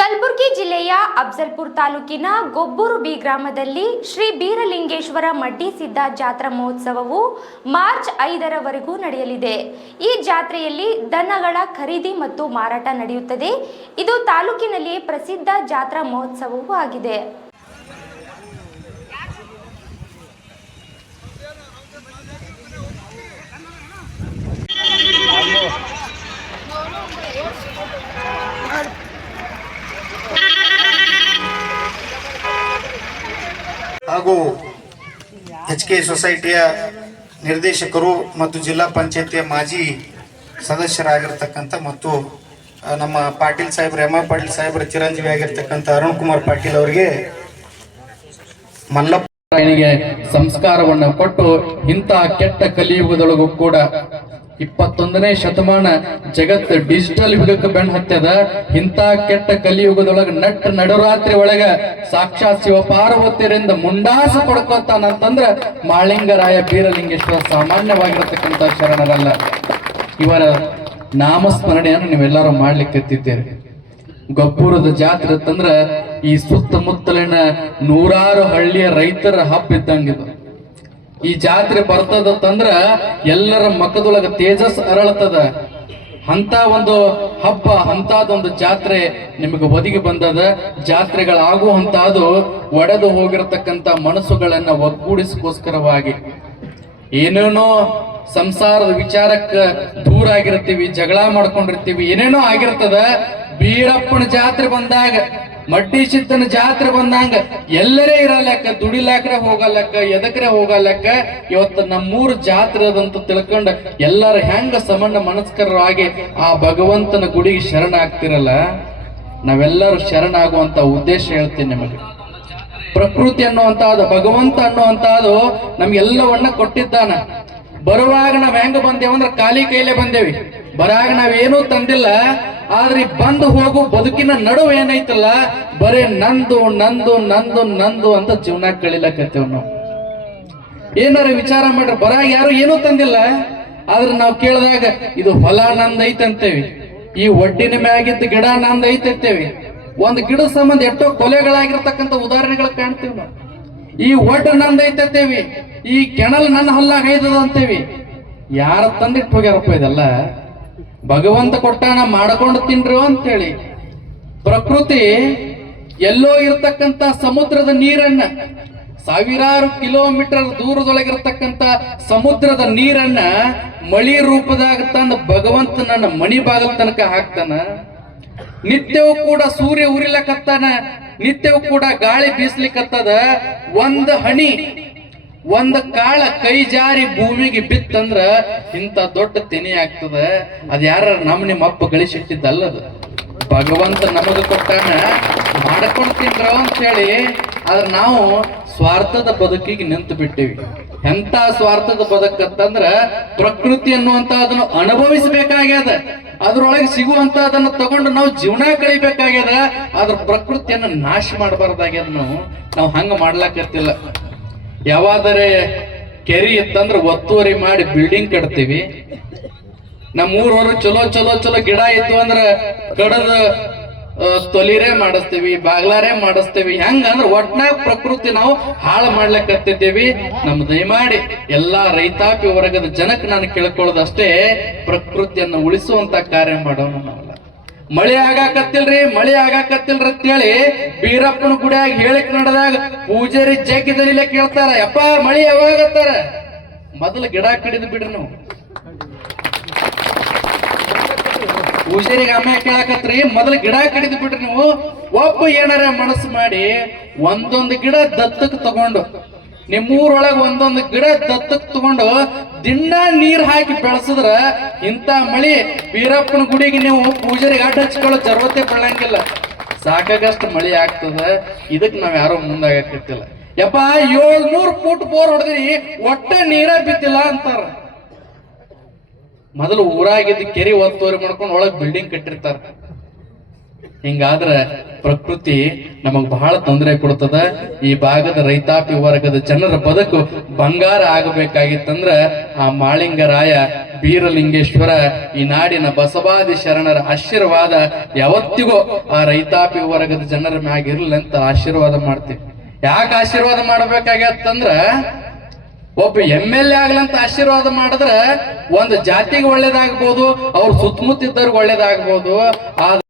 ಕಲಬುರಗಿ ಜಿಲ್ಲೆಯ ಅಫಜಲ್ಪುರ ತಾಲೂಕಿನ ಗೊಬ್ಬೂರು ಬಿ ಗ್ರಾಮದಲ್ಲಿ ಶ್ರೀ ಬೀರಲಿಂಗೇಶ್ವರ ಮಡ್ಡಿಸಿದ್ದ ಜಾತ್ರಾ ಮಹೋತ್ಸವವು ಮಾರ್ಚ್ 5ರವರೆಗೂ ನಡೆಯಲಿದೆ. ಈ ಜಾತ್ರೆಯಲ್ಲಿ ದನಗಳ ಖರೀದಿ ಮತ್ತು ಮಾರಾಟ ನಡೆಯುತ್ತದೆ. ಇದು ತಾಲೂಕಿನಲ್ಲಿ ಪ್ರಸಿದ್ಧ ಜಾತ್ರಾ ಮಹೋತ್ಸವವೂ ಆಗಿದೆ. ಹಾಗೂ HK ಸೊಸೈಟಿಯ ನಿರ್ದೇಶಕರು ಮತ್ತು ಜಿಲ್ಲಾ ಪಂಚಾಯತಿಯ ಮಾಜಿ ಸದಸ್ಯರಾಗಿರ್ತಕ್ಕಂಥ ಮತ್ತು ನಮ್ಮ ಪಾಟೀಲ್ ಸಾಹೇಬ್ರ ಎಂ ಪಾಟೀಲ್ ಸಾಹೇಬ್ರ ಚಿರಂಜೀವಿ ಆಗಿರ್ತಕ್ಕಂಥ ಅರುಣ್ ಕುಮಾರ್ ಪಾಟೀಲ್ ಅವರಿಗೆ ಮಲ್ಲಪ್ಪನಿಗೆ ಸಂಸ್ಕಾರವನ್ನು ಕೊಟ್ಟು ಇಂಥ ಕೆಟ್ಟ ಕಲಿಯುಗದೊಳಗೂ ಕೂಡ 21ನೇ ಶತಮಾನ ಜಗತ್ತು ಡಿಜಿಟಲ್ ಯುಗಕ್ಕೆ ಬೆನ್ನು ಹತ್ಯದ. ಇಂಥ ಕೆಟ್ಟ ಕಲಿಯುಗದೊಳಗ ನಡುರಾತ್ರಿ ಒಳಗ ಸಾಕ್ಷಾತ್ ಶಿವ ಪಾರ್ವತಿಯರಿಂದ ಮುಂಡಾಸ ಪಡ್ಕೋತಾನಂತಂದ್ರ ಮಾಳಿಂಗರಾಯ ಬೀರಲಿಂಗೇಶ್ವರ ಸಾಮಾನ್ಯವಾಗಿರತಕ್ಕಂಥ ಶರಣರಲ್ಲ. ಇವರ ನಾಮಸ್ಮರಣೆಯನ್ನು ನೀವೆಲ್ಲರೂ ಮಾಡ್ಲಿಕ್ಕೆತ್ತಿದ್ದೀರಿ. ಗೊಬ್ಬೂರದ ಜಾತ್ರೆ ಅಂತಂದ್ರ ಈ ಸುತ್ತಮುತ್ತಲಿನ ನೂರಾರು ಹಳ್ಳಿಯ ರೈತರ ಹಬ್ಬ ಇದ್ದಂಗಿದು. ಈ ಜಾತ್ರೆ ಬರ್ತದಂದ್ರ ಎಲ್ಲರ ಮಕ್ಕದೊಳಗ ತೇಜಸ್ ಅರಳತದ. ಅಂತ ಒಂದು ಹಬ್ಬ, ಅಂತದೊಂದು ಜಾತ್ರೆ ನಿಮಗೆ ಒದಗಿ ಬಂದದ. ಜಾತ್ರೆಗಳಾಗುವಂತಹದು ಒಡೆದು ಹೋಗಿರತಕ್ಕಂತ ಮನಸ್ಸುಗಳನ್ನ ಒಗ್ಗೂಡಿಸಗೋಸ್ಕರವಾಗಿ ಏನೇನೋ ಸಂಸಾರದ ವಿಚಾರಕ್ಕೆ ದೂರ ಆಗಿರ್ತೀವಿ, ಜಗಳ ಮಾಡ್ಕೊಂಡಿರ್ತೀವಿ, ಏನೇನೋ ಆಗಿರ್ತದ. ಬೀರಪ್ಪನ ಜಾತ್ರೆ ಬಂದಾಗ, ಮಡ್ಡಿ ಸಿದ್ದನ ಜಾತ್ರೆ ಬಂದಂಗ ಎಲ್ಲರೇ ಇರಲಕ್ಕ, ದುಡಿಲಾಕ್ರೆ ಹೋಗಲಕ್ಕ, ಎದಕ್ರೆ ಹೋಗಲಕ್ಕ. ಇವತ್ತು ನಮ್ಮೂರು ಜಾತ್ರೆ ಅದಂತ ತಿಳ್ಕೊಂಡ ಎಲ್ಲರ ಹೆಂಗ ಸಮಣ್ಣ ಮನಸ್ಕರರಾಗಿ ಆ ಭಗವಂತನ ಗುಡಿಗೆ ಶರಣ ಆಗ್ತಿರಲ್ಲ, ನಾವೆಲ್ಲರೂ ಶರಣ ಆಗುವಂತ ಉದ್ದೇಶ ಹೇಳ್ತೀನಿ ನಿಮಗೆ. ಪ್ರಕೃತಿ ಅನ್ನುವಂತಹದ್ದು, ಭಗವಂತ ಅನ್ನುವಂತಹದ್ದು ನಮ್ಗೆಲ್ಲವನ್ನ ಕೊಟ್ಟಿದ್ದಾನ. ಬರುವಾಗ ನಾವ್ ಹೆಂಗ ಬಂದೇವಂದ್ರ ಖಾಲಿ ಕೈಲೇ ಬಂದೇವಿ. ಬರಾಗ ನಾವೇನೂ ತಂದಿಲ್ಲ. ಆದ್ರೆ ಬಂದು ಹೋಗು ಬದುಕಿನ ನಡುವೆ ಏನೈತಲ್ಲ, ಬರೇ ನಂದು ನಂದು ನಂದು ನಂದು ಅಂತ ಜೀವನ ಕಳಿಲಕತ್ತೇವ್ ನಾವು. ಏನಾರ ವಿಚಾರ ಮಾಡ್ರಿ, ಬರಾಗ ಯಾರು ಏನೂ ತಂದಿಲ್ಲ. ಆದ್ರೆ ನಾವು ಕೇಳಿದಾಗ ಇದು ಹೊಲ ನಂದ್ ಐತಂತೇವಿ, ಈ ಒಡ್ಡಿನ ಮ್ಯಾಗಿದ್ದ ಗಿಡ ನಂದ್ ಐತಂತೇವಿ. ಒಂದ್ ಗಿಡದ ಸಂಬಂಧ ಎಷ್ಟೋ ಕೊಲೆಗಳಾಗಿರ್ತಕ್ಕಂಥ ಉದಾಹರಣೆಗಳು ಕಾಣ್ತೇವಿ ನಾವು. ಈ ಒಡ್ಡ ನಂದ್ ಐತಂತೇವಿ, ಈ ಕೆಣಲ್ ನನ್ನ ಹಲ್ಲಾಗ ಐತದ ಅಂತೇವಿ. ಯಾರ ತಂದಿಟ್ಟು ಹೋಗ್ಯಾರಪ್ಪ ಇದೆಲ್ಲ? ಭಗವಂತ ಕೊಟ್ಟಾನ, ಮಾಡ್ಕೊಂಡು ತಿನ್ರು ಅಂತೇಳಿ. ಪ್ರಕೃತಿ ಎಲ್ಲೋ ಇರ್ತಕ್ಕಂಥ ಸಮುದ್ರದ ನೀರನ್ನ, ಸಾವಿರಾರು ಕಿಲೋಮೀಟರ್ ದೂರದೊಳಗಿರ್ತಕ್ಕಂಥ ಸಮುದ್ರದ ನೀರನ್ನ ಮಳಿ ರೂಪದಾಗ ತಂದು ಭಗವಂತ ನನ್ನ ಮಣಿ ಬಾಗಲ್ ತನಕ ಹಾಕ್ತಾನ. ನಿತ್ಯವೂ ಕೂಡ ಸೂರ್ಯ ಉರಿಲಕತ್ತಾನ, ನಿತ್ಯವೂ ಕೂಡ ಗಾಳಿ ಬೀಸ್ಲಿಕ್ಕತ್ತದ. ಒಂದು ಹನಿ, ಒಂದ್ ಕಾಳ ಕೈ ಜಾರಿ ಭೂಮಿಗೆ ಬಿತ್ತಂದ್ರ ಇಂಥ ದೊಡ್ಡ ತೆನಿ ಆಗ್ತದ. ಅದ್ ಯಾರ ನಿಮ್ಮ ಅಪ್ಪ ಗಳಿಸಿಟ್ಟಿದ್ದಲ್ಲದು, ಭಗವಂತ ನಮಗ ಕೊಟ್ಟಾನ, ಮಾಡ್ಕೊಂಡು ತಿನ್ರ ಅಂತ ಹೇಳಿ. ಆದ್ರೆ ನಾವು ಸ್ವಾರ್ಥದ ಬದುಕಿಗೆ ನಿಂತು ಬಿಟ್ಟಿವಿ. ಎಂತ ಸ್ವಾರ್ಥದ ಬದುಕಂತಂದ್ರ ಪ್ರಕೃತಿ ಅನ್ನುವಂತಹದನ್ನು ಅನುಭವಿಸಬೇಕಾಗ್ಯದ, ಅದ್ರೊಳಗೆ ಸಿಗುವಂತಹದನ್ನ ತಗೊಂಡು ನಾವು ಜೀವನ ಕಳಿಬೇಕಾಗ್ಯದ. ಆದ್ರ ಪ್ರಕೃತಿಯನ್ನ ನಾಶ ಮಾಡಬಾರ್ದಾಗ್ಯದ. ನಾವು ಹಂಗ ಮಾಡ್ಲಾಕತ್ತಿಲ್ಲ. ಯಾವಾದರೆ ಕೆರಿ ಇತ್ತಂದ್ರ ಒತ್ತುವರಿ ಮಾಡಿ ಬಿಲ್ಡಿಂಗ್ ಕಟ್ತೀವಿ. ನಮ್ಮೂರವರು ಚಲೋ ಚಲೋ ಚಲೋ ಗಿಡ ಇತ್ತು ಅಂದ್ರ ಕಡದ ತೊಲಿರೇ ಮಾಡಿಸ್ತೀವಿ, ಬಾಗ್ಲಾರೇ ಮಾಡಿಸ್ತೀವಿ. ಹೆಂಗಂದ್ರ ಒಟ್ನಾಗ ಪ್ರಕೃತಿ ನಾವು ಹಾಳು ಮಾಡ್ಲಿಕ್ಕತ್ತಿದ್ದೀವಿ. ನಮ್ ದಯಮಾಡಿ ಎಲ್ಲಾ ರೈತಾಪಿ ವರ್ಗದ ಜನಕ್ಕೆ ನಾನು ಕೇಳ್ಕೊಳ್ಳೋದಷ್ಟೇ, ಪ್ರಕೃತಿಯನ್ನು ಉಳಿಸುವಂತ ಕಾರ್ಯ ಮಾಡೋಣ ನಾವೆಲ್ಲ. ಮಳೆ ಆಗಾಕತ್ತಿಲ್ರಿ, ಮಳೆ ಆಗಾಕತ್ತಿಲ್ರಿ ಅಂತೇಳಿ ಬೀರಪ್ಪನ ಗುಡಿಯಾಗ ಹೇಳಿಕ್ ನಡೆದಾಗ ಪೂಜಾರಿ ಜಗ್ಗಿದಲಿಲ್ಲ ಕೇಳ್ತಾರ, ಯಪ್ಪ ಮಳಿ ಯಾವಾಗತ್ತಾರ? ಮೊದಲು ಗಿಡ ಕಡಿದು ಬಿಡ್ರಿ ನಾವು. ಪೂಜಾರಿಗೆ ಅಮ್ಮ ಕೇಳಾಕತ್ರಿ, ಮೊದಲು ಗಿಡ ಕಡಿದು ಬಿಡ್ರಿ ನೀವು. ಒಬ್ಬ ಏನಾರ ಮನಸ್ಸು ಮಾಡಿ ಒಂದೊಂದು ಗಿಡ ದತ್ತಕ್ ತಗೊಂಡು, ನಿಮ್ಮೂರೊಳಗ ಒಂದೊಂದು ಗಿಡ ದತ್ತಕ್ ತಗೊಂಡು ದಿನ ನೀರ್ ಹಾಕಿ ಬೆಳೆಸಿದ್ರ ಇಂಥ ಮಳಿ ಬೀರಪ್ಪನ ಗುಡಿಗೆ ನೀವು ಪೂಜಾರಿಗೆ ಅಡ್ಡ ಹಚ್ಕೊಳ್ಳೋ ಜರ್ವತೆ ಬೆಳಂಗಿಲ್ಲ. ಸಾಕಾಗಷ್ಟು ಮಳಿ ಆಗ್ತದ. ಇದಕ್ ನಾವ್ ಯಾರೋ ಮುಂದಾಗತ್ತಿಲ್ಲ. ಯಪ್ಪ 700 ಫೂಟ್ ಬೋರ್ ಹೊಡೆದ್ರಿ, ಒಟ್ಟ ನೀರ ಬಿದ್ದಿಲ್ಲ ಅಂತಾರ. ಮೊದಲು ಊರಾಗಿದ್ದ ಕೆರೆ ಒತ್ತುವರಿ ಮಾಡ್ಕೊಂಡು ಒಳಗ್ ಬಿಲ್ಡಿಂಗ್ ಕಟ್ಟಿರ್ತಾರ. ಹಿಂಗಾದ್ರೆ ಪ್ರಕೃತಿ ನಮಗ್ ಬಹಳ ತೊಂದರೆ ಕೊಡ್ತದ. ಈ ಭಾಗದ ರೈತಾಪಿ ವರ್ಗದ ಜನರ ಬದುಕು ಬಂಗಾರ ಆಗಬೇಕಾಗಿತ್ತಂದ್ರ ಆ ಮಾಳಿಂಗರಾಯ ಬೀರಲಿಂಗೇಶ್ವರ ಈ ನಾಡಿನ ಬಸವಾದಿ ಶರಣರ ಆಶೀರ್ವಾದ ಯಾವತ್ತಿಗೂ ಆ ರೈತಾಪಿ ವರ್ಗದ ಜನರ ಮ್ಯಾಗ ಇರ್ಲಿ ಅಂತ ಆಶೀರ್ವಾದ ಮಾಡ್ತೀವಿ. ಯಾಕೆ ಆಶೀರ್ವಾದ ಮಾಡ್ಬೇಕಾಗ್ಯತ್ತಂದ್ರ ಒಬ್ಬ MLA ಆಗ್ಲಂತ ಆಶೀರ್ವಾದ ಮಾಡಿದ್ರ ಒಂದು ಜಾತಿಗೆ ಒಳ್ಳೇದಾಗ್ಬೋದು, ಅವ್ರ ಸುತ್ತಮುತ್ತ ಇದ್ದವ್ರಿಗೆ ಒಳ್ಳೇದಾಗ್ಬೋದು. ಆದ್ರೆ